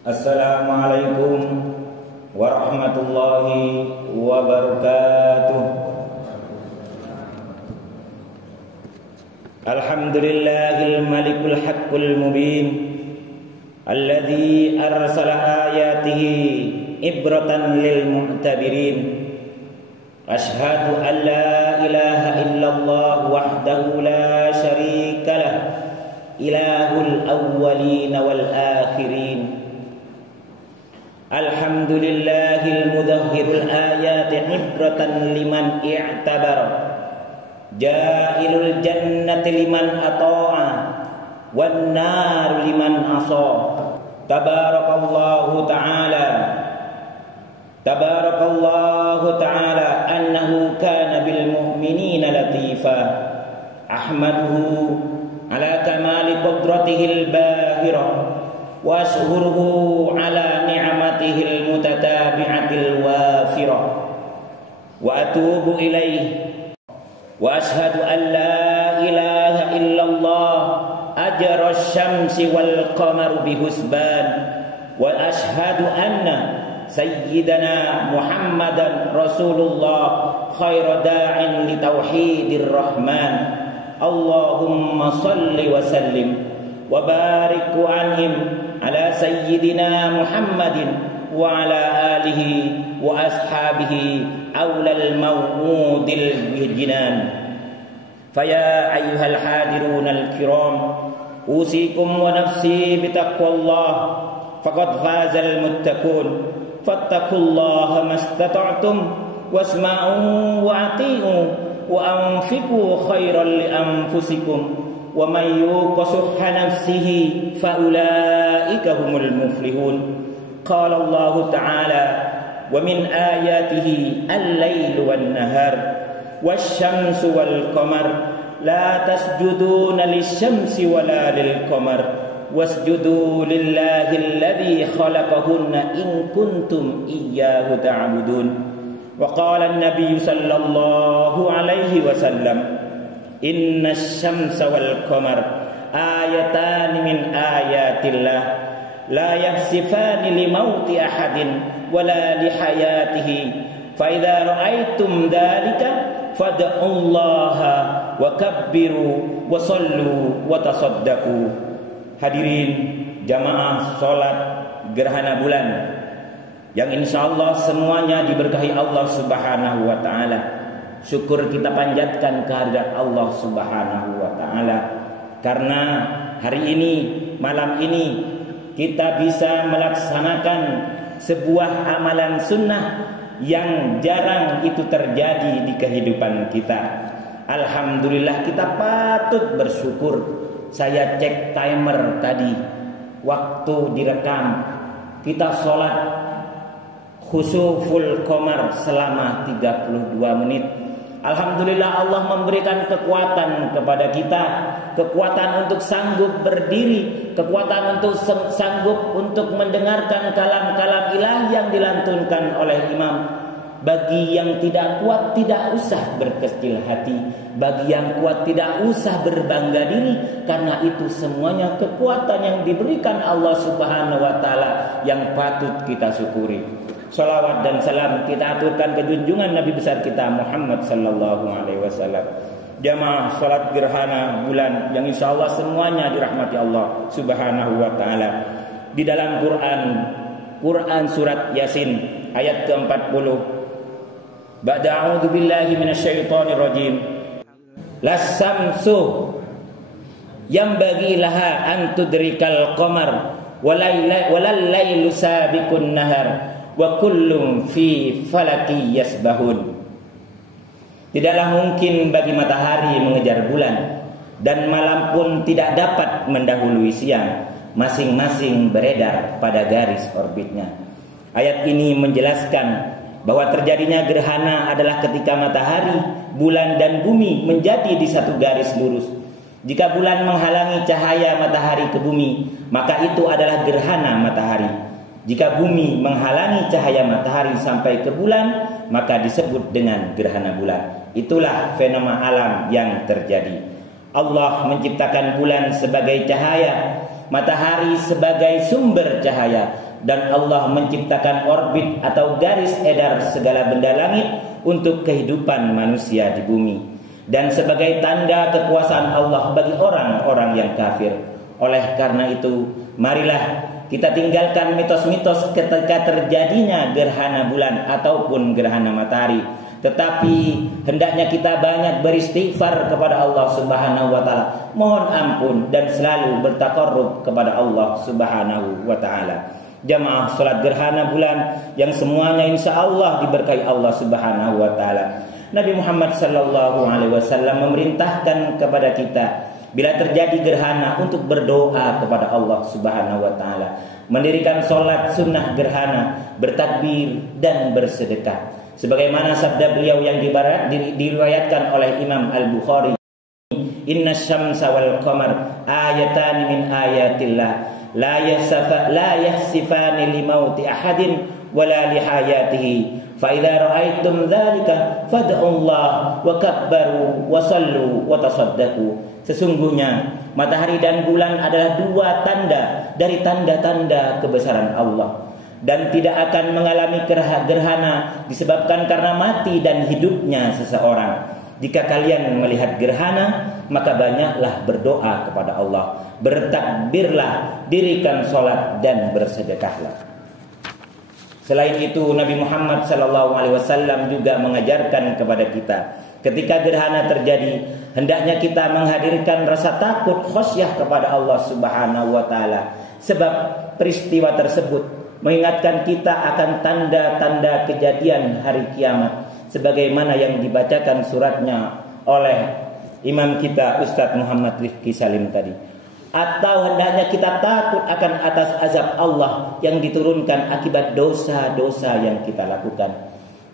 Assalamualaikum warahmatullahi wabarakatuh. Alhamdulillahil malikul haqqul mubin alladzi arsala ayatihi ibratan lil mu'tabirin. Ashhadu an la ilaha illallah wahdahu la syarika lah, ilahul awwalin wal akhirin. Alhamdulillahil mudahhirul ayati ibratan liman i'tabara, jailul jannati liman ata'a, wan nar liman asa. Tabarakallahu ta'ala annahu kana bil mu'minina latifa. Ahmaduhu ala kamali qudratihil bahirah wa ashkuruhu ala ni'matihil mutatabi'atil wafirah, wa atubu ilaih wa ashhadu an la ilaha illallah ajra syamsi wal qamaru bihusban, wa ashhadu anna sayyidana Muhammadan Rasulullah khairu da'in li tauhidir rahman. Allahumma salli wa sallim wa barik wa anhim ala sayyidina Muhammadin wa ala alihi wa ashabihi awlal maw'udil jinan. Faya ayyuhal hadirunal kiram, usikum wa nafsi bitaqwallah, faqad fazal muttaqun. Fattaqullaha mastata'tum wasma'u wa ati'u wa anfiqu khairan li anfusikum, wa may yuqa shuhha nafsihi fa ulaika humul muflihun. Qala Allah ta'ala, wa min ayatihi al-lailu wan nahar wasyamsu wal qamar la tasjuduna lisyamsi wala lil qamar wasjudu lillahi alladhi khalaqahunna in kuntum iyyahu ta'budun. Wa qala an-nabiy sallallahu alaihi wasallam, inna syamsa wal qamar ayatan min ayatillah la yahsifani li mauti ahadin wala li hayatihi, fa idza ra'aitum dzalika fad'ullaha wa kabbiru wa sallu wa tasaddaqu. Hadirin jamaah salat gerhana bulan yang insyaallah semuanya diberkahi Allah Subhanahu wa taala. Syukur kita panjatkan kehadirat Allah Subhanahu wa ta'ala, karena hari ini, malam ini kita bisa melaksanakan sebuah amalan sunnah yang jarang itu terjadi di kehidupan kita. Alhamdulillah, kita patut bersyukur. Saya cek timer tadi, waktu direkam, kita sholat khusuful qamar selama 32 menit. Alhamdulillah, Allah memberikan kekuatan kepada kita, kekuatan untuk sanggup berdiri, kekuatan untuk sanggup untuk mendengarkan kalam-kalam ilahi yang dilantunkan oleh imam. Bagi yang tidak kuat, tidak usah berkecil hati. Bagi yang kuat, tidak usah berbangga diri, karena itu semuanya kekuatan yang diberikan Allah Subhanahu wa ta'ala yang patut kita syukuri. Salawat dan salam kita aturkan ke junjungan Nabi besar kita Muhammad sallallahu alaihi wasallam. Jamaah salat gerhana bulan yang insyaallah semuanya dirahmati Allah Subhanahu wa taala. Di dalam Quran surat Yasin ayat ke-40. Ba'da a'udzu billahi minasyaitonir rajim. Las-samsu yambaghi laha an tudrikal qamar walal lailu sabiqun nahar wa kullum fi falaki yasbahun. Tidaklah mungkin bagi matahari mengejar bulan, dan malam pun tidak dapat mendahului siang. Masing-masing beredar pada garis orbitnya. Ayat ini menjelaskan bahwa terjadinya gerhana adalah ketika matahari, bulan dan bumi menjadi di satu garis lurus. Jika bulan menghalangi cahaya matahari ke bumi, maka itu adalah gerhana matahari. Jika bumi menghalangi cahaya matahari sampai ke bulan, maka disebut dengan gerhana bulan. Itulah fenomena alam yang terjadi. Allah menciptakan bulan sebagai cahaya, matahari sebagai sumber cahaya, dan Allah menciptakan orbit atau garis edar segala benda langit untuk kehidupan manusia di bumi, dan sebagai tanda kekuasaan Allah bagi orang-orang yang kafir. Oleh karena itu, marilah kita tinggalkan mitos-mitos ketika terjadinya gerhana bulan ataupun gerhana matahari. Tetapi hendaknya kita banyak beristighfar kepada Allah Subhanahu wa taala, mohon ampun dan selalu bertaqarrub kepada Allah Subhanahu wa taala. Jamaah salat gerhana bulan yang semuanya insyaallah diberkahi Allah Subhanahu wa taala. Nabi Muhammad sallallahu alaihi wasallam memerintahkan kepada kita bila terjadi gerhana untuk berdoa kepada Allah Subhanahu wa taala, mendirikan salat sunnah gerhana, bertakbir dan bersedekah. Sebagaimana sabda beliau yang diriwayatkan oleh Imam Al-Bukhari, "Inna syamsa wal qamar ayatan min ayatillah la yahsifani li mauti ahadin wala li hayatihi fa idza ra'aitum dzalika fad'ullah wa kabbaru wa sallu wa tasaddaqu." Sesungguhnya matahari dan bulan adalah dua tanda dari tanda-tanda kebesaran Allah, dan tidak akan mengalami gerhana disebabkan karena mati dan hidupnya seseorang. Jika kalian melihat gerhana, maka banyaklah berdoa kepada Allah, bertakbirlah, dirikan sholat dan bersedekahlah. Selain itu, Nabi Muhammad SAW juga mengajarkan kepada kita, ketika gerhana terjadi, hendaknya kita menghadirkan rasa takut khosyah kepada Allah Subhanahu wa taala, sebab peristiwa tersebut mengingatkan kita akan tanda-tanda kejadian hari kiamat, sebagaimana yang dibacakan suratnya oleh imam kita Ustadz Muhammad Rifki Salim tadi. Atau hendaknya kita takut akan atas azab Allah yang diturunkan akibat dosa-dosa yang kita lakukan.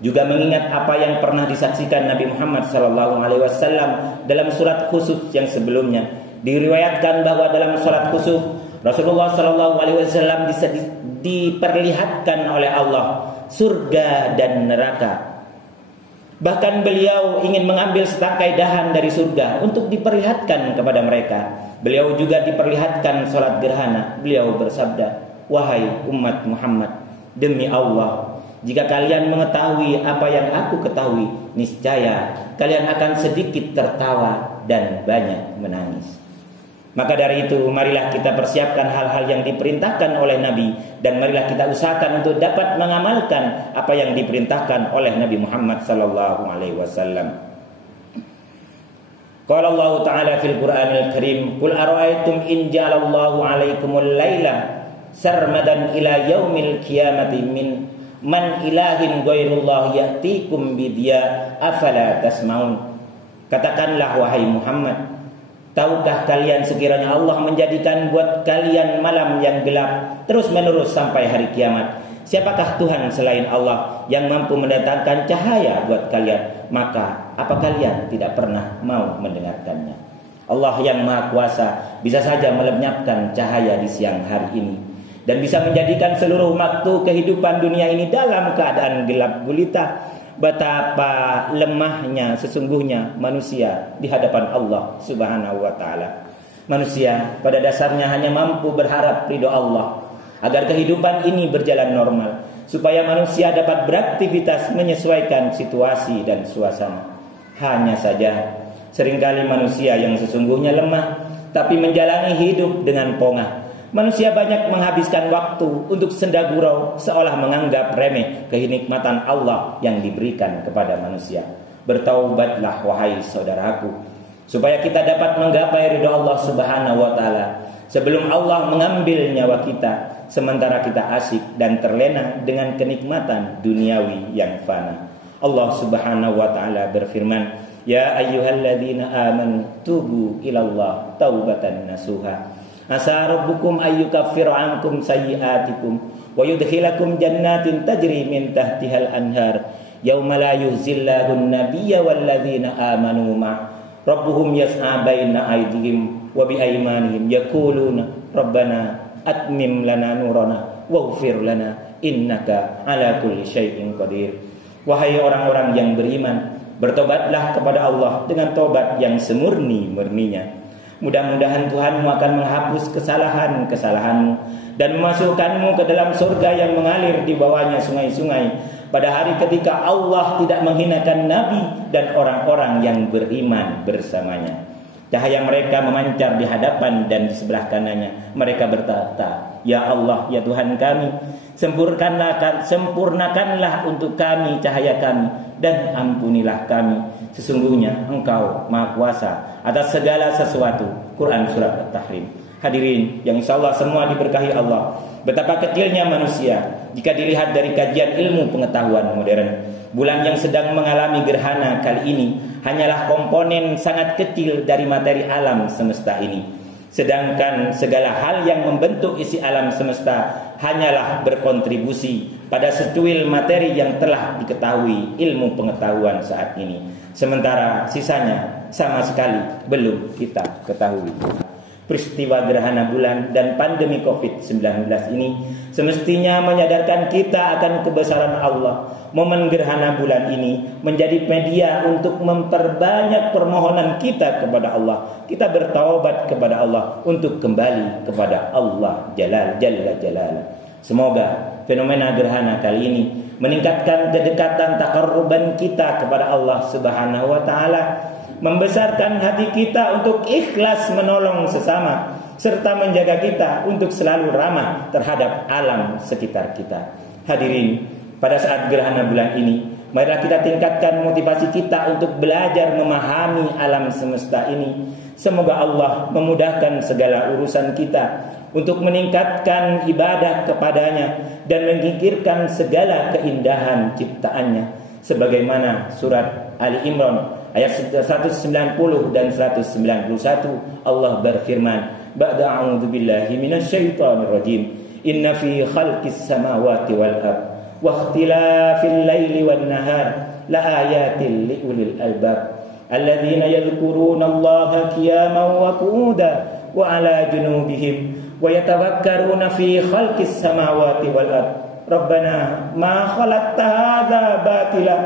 Juga mengingat apa yang pernah disaksikan Nabi Muhammad SAW dalam surat khusuf yang sebelumnya. Diriwayatkan bahwa dalam surat khusuf Rasulullah SAW diperlihatkan oleh Allah surga dan neraka. Bahkan beliau ingin mengambil setangkai dahan dari surga untuk diperlihatkan kepada mereka. Beliau juga diperlihatkan sholat gerhana. Beliau bersabda, "Wahai umat Muhammad, demi Allah, jika kalian mengetahui apa yang aku ketahui, niscaya kalian akan sedikit tertawa dan banyak menangis." Maka dari itu, marilah kita persiapkan hal-hal yang diperintahkan oleh Nabi, dan marilah kita usahakan untuk dapat mengamalkan apa yang diperintahkan oleh Nabi Muhammad sallallahu alaihi wasallam. Qala Allah Ta'ala fil Qur'anil Karim, "Qul ara'aytum in ja'alallahu 'alaikumul laila sarmadan ila yaumil qiyamati min man ilahin ghairullah ya'tikum bidiya afala tasmaun." Katakanlah wahai Muhammad, tahukah kalian sekiranya Allah menjadikan buat kalian malam yang gelap terus menerus sampai hari kiamat? Siapakah Tuhan selain Allah yang mampu mendatangkan cahaya buat kalian? Maka apa kalian tidak pernah mau mendengarkannya? Allah yang Maha Kuasa bisa saja melenyapkan cahaya di siang hari ini, dan bisa menjadikan seluruh waktu kehidupan dunia ini dalam keadaan gelap gulita. Betapa lemahnya sesungguhnya manusia di hadapan Allah Subhanahu wa taala. Manusia pada dasarnya hanya mampu berharap ridho Allah agar kehidupan ini berjalan normal, supaya manusia dapat beraktivitas menyesuaikan situasi dan suasana. Hanya saja seringkali manusia yang sesungguhnya lemah tapi menjalani hidup dengan pongah. Manusia banyak menghabiskan waktu untuk senda gurau, seolah menganggap remeh kenikmatan Allah yang diberikan kepada manusia. Bertaubatlah wahai saudaraku, supaya kita dapat menggapai ridho Allah Subhanahu wa taala sebelum Allah mengambil nyawa kita, sementara kita asyik dan terlena dengan kenikmatan duniawi yang fana. Allah Subhanahu wa taala berfirman, "Ya ayyuhalladzina amanu tubu ilallah taubatan nasuha. Asa rabbukum ayyukaffiru ankum sayyi'atikum wa yudkhilakum jannatin tajri min tahtihal anhar yauma la yuhzillahu an-nabiyya walladzina amanu ma rabbuhum yas'a baina aydihim wa bi aymanihim yaquluna rabbana atmim lana nurana waghfir lana innaka ala kulli syai'in qadir." Wahai orang-orang yang beriman, bertobatlah kepada Allah dengan tobat yang semurni-murninya. Mudah-mudahan Tuhanmu akan menghapus kesalahan-kesalahanmu dan memasukkanmu ke dalam surga yang mengalir di bawahnya sungai-sungai, pada hari ketika Allah tidak menghinakan Nabi dan orang-orang yang beriman bersamanya. Cahaya mereka memancar di hadapan dan di sebelah kanannya. Mereka berkata, "Ya Allah, ya Tuhan kami, sempurnakanlah untuk kami cahaya kami dan ampunilah kami. Sesungguhnya Engkau Maha Kuasa atas segala sesuatu." Quran Surat At-Tahrim. Hadirin yang insyaallah semua diberkahi Allah. Betapa kecilnya manusia jika dilihat dari kajian ilmu pengetahuan modern. Bulan yang sedang mengalami gerhana kali ini hanyalah komponen sangat kecil dari materi alam semesta ini. Sedangkan segala hal yang membentuk isi alam semesta hanyalah berkontribusi pada secuil materi yang telah diketahui ilmu pengetahuan saat ini. Sementara sisanya sama sekali belum kita ketahui. Peristiwa gerhana bulan dan pandemi COVID-19 ini semestinya menyadarkan kita akan kebesaran Allah. Momen gerhana bulan ini menjadi media untuk memperbanyak permohonan kita kepada Allah. Kita bertaubat kepada Allah untuk kembali kepada Allah Jalla Jalala. Semoga fenomena gerhana kali ini meningkatkan kedekatan takarruban kita kepada Allah Subhanahu wa taala, membesarkan hati kita untuk ikhlas menolong sesama, serta menjaga kita untuk selalu ramah terhadap alam sekitar kita. Hadirin, pada saat gerhana bulan ini, marilah kita tingkatkan motivasi kita untuk belajar memahami alam semesta ini. Semoga Allah memudahkan segala urusan kita untuk meningkatkan ibadah kepadanya dan menyingkirkan segala keindahan ciptaannya. Sebagaimana surat Ali Imran ayat 190 dan 191, Allah berfirman, "Ba'da a'udzu billahi minasyaitonir rajim. Inna fi khalqis samawati wal ard wa ikhtilafil laili wan nahar la ayatin li ulil albab alladzina yadhkuruna Allaha qiyaman wa qu'udan wa 'ala junubihim wa yatafakkaruna fi khalqis samawati wal ard. Rabbana ma khalaqta hadza batila.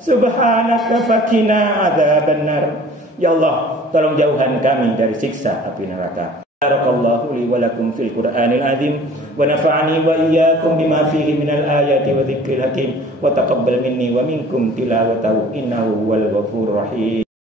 Subhanaka fakina adzabannar." Ya Allah, tolong jauhkan kami dari siksa api neraka. Barakallahu li wa lakum fil Qur'anil azim wa nafa'ani wa iyyakum bima fihi minal ayati wa dzikril hakim wa taqabbal minni wa minkum tilawatahu innahu huwal ghafurur rahim.